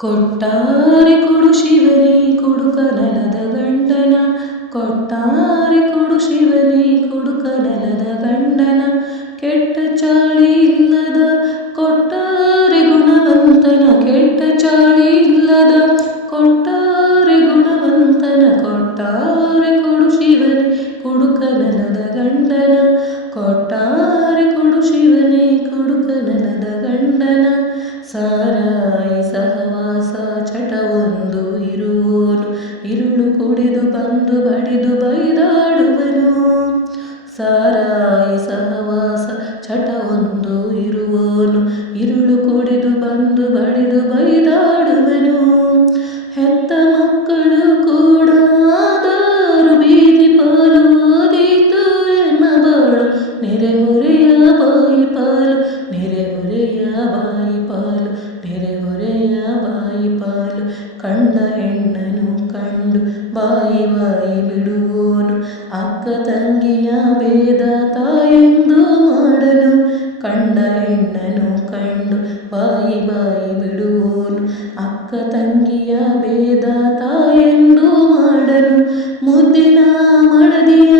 ಕೊಟ್ಟಾರೆ ಕೊಡು ಶಿವನೇ ಕೊಡು ಕನಲದ ಗಂಡನ, ಕೊಟ್ಟಾರೆ ಕೊಡು ಶಿವನೇ ಕೊಡು ಕನಲದ ಗಂಡನ, ಕೆಟ್ಟ ಚಾಳಿ ಇಲ್ಲದ ಕೊಟ್ಟಾರೆ ಗುಣವಂತನ, ಕೆಟ್ಟ ಚಾಳಿ ಇಲ್ಲದ ಕೊಟ್ಟಾರೆ ಗುಣವಂತನ, ಕೊಟ್ಟಾರೆ ಕೊಡು ಶಿವನೇ ಕೊಡು ಕನಲದ ಗಂಡನ, ಕೊಟ್ಟಾರೆ ಕೊಡು ಶಿವನೇ ಕೊಡು ಕನಲದ ಗಂಡನ. ಸಾರಾಯಿ ಸಹವಾಸ ಚಟವೊಂದು ಇರುವೋನು, ಇರುಳು ಕುಡಿದು ಬಂದು ಬಡಿದು ಬೈದಾಡುವನು. ಸಾರಾಯಿ ಸಹವಾಸ ಚಟವೊಂದು ಇರುವೋನು, ಇರುಳು ಕುಡಿದು ಬಂದು ಬಡಿದು ಬೈದಾಡುವನು. ಹೆತ್ತ ಮಕ್ಕಳು ಕೂಡ ದಾರು ಬೀದಿ ಪಾಲು ಆದೀತು ಎನ್ನ ಬಾಳು, ನೆರೆಹೊರೆಯ ಬಾಯಿ ಪಾಲು, ನೆರೆಹೊರೆಯ ಬಾಯಿ ಪಾಲು, ನೆರೆಹೊರೆಯ ಬಾಯಿ ಪಾಲು. ಕಂಡ ಹೆಣ್ಣನು ಕಂಡು ಬಾಯಿ ಬಾಯಿ ಬಿಡುವೋನು, ಅಕ್ಕ ತಂಗಿಯ ಭೇದ ತಾಯೆಂದು ಮಾಡನು. ಕಂಡ ಹೆಣ್ಣನು ಕಂಡು ಬಾಯಿ ಬಾಯಿ ಬಿಡುವೋನು, ಅಕ್ಕ ತಂಗಿಯ ಭೇದ ತಾಯೆಂದು ಮಾಡನು. ಮುದ್ದಿನ ಮಡದಿಯ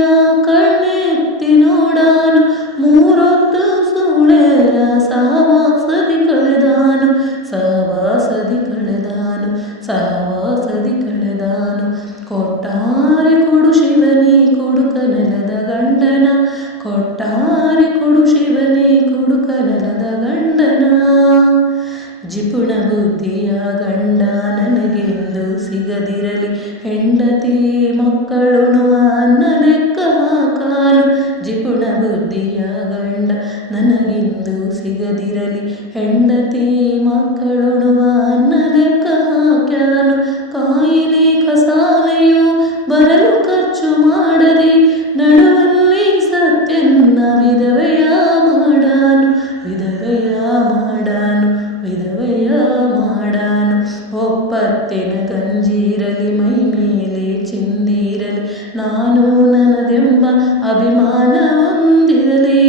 ಕಣ್ಣೆತ್ತಿ ನೋಡಾನು, ಮೂರೊತ್ತು ಸೂಳೆರ ಸಹವಾಸದಿ ಕಳೆದಾನು, ಸಹವಾಸದಿ ಕಳೆದಾನು, ಸಹವಾಸದಿ ಕಳೆದಾನು. ಕೊಟ್ಟಾರೆ ಕೊಡು ಶಿವನೇ ಕೊಡು ಕನಲದ ಗಂಡನ, ಕೊಟ್ಟಾರೆ ಕೊಡು ಶಿವನೇ ಕೊಡು ಕನಲದ ಗಂಡನ. ಜಿಪುಣ ಬುದ್ಧಿಯ ಗಂಡ ನನಗೆಂದು ಸಿಗದಿರಲಿ, ಹೆಂಡತಿ ಮಕ್ಕಳುಣುವ ಅನ್ನ ಲೆಕ್ಕ ಹಾಕಾನು. ಜಿಪುಣ ಬುದ್ಧಿಯ ಗಂಡ ನನಗೆಂದು ಸಿಗದಿರಲಿ, ಹೆಂಡತಿ ಮಕ್ಕಳುಣುವ ಅನ್ನ ಲೆಕ್ಕ ಹಾಕ್ಯಾನು. ಕಾಯಿಲೆ ಕಸಾಲೆಯು ಬರಲು ಖರ್ಚು ಮಾಡದೆ, ನಡುವಲ್ಲಿ ಸತ್ಯನ್ನ ವಿಧವೆಯ ಮಾಡಾನು, ವಿಧವೆಯ ಮಾಡಾನು, ವಿಧವೆಯ ಮಾಡಾನು. ಒಪ್ಪತ್ತಿನ ಗಂಜಿರಲಿ ಮೈ ಮೇಲೆ ಚಿಂದಿರಲಿ, ನಾನು ನನ್ನದೆಂಬ ಅಭಿಮಾನ ಹೊಂದಿರಲಿ.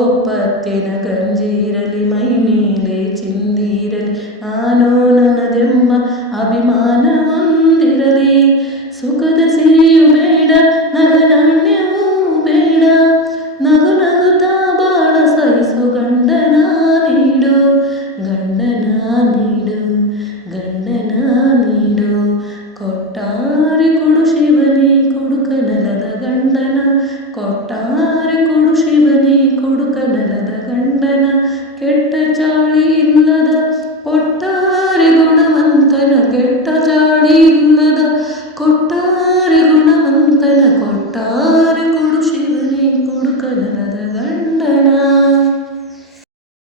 ಒಪ್ಪತ್ತಿನ ಗಂಜಿರಲಿ ಮೈ ಮೇಲೆ ಚಿಂದಿರಲಿ, ನಾನು ನನ್ನದೆಂಬ ಅಭಿಮಾನ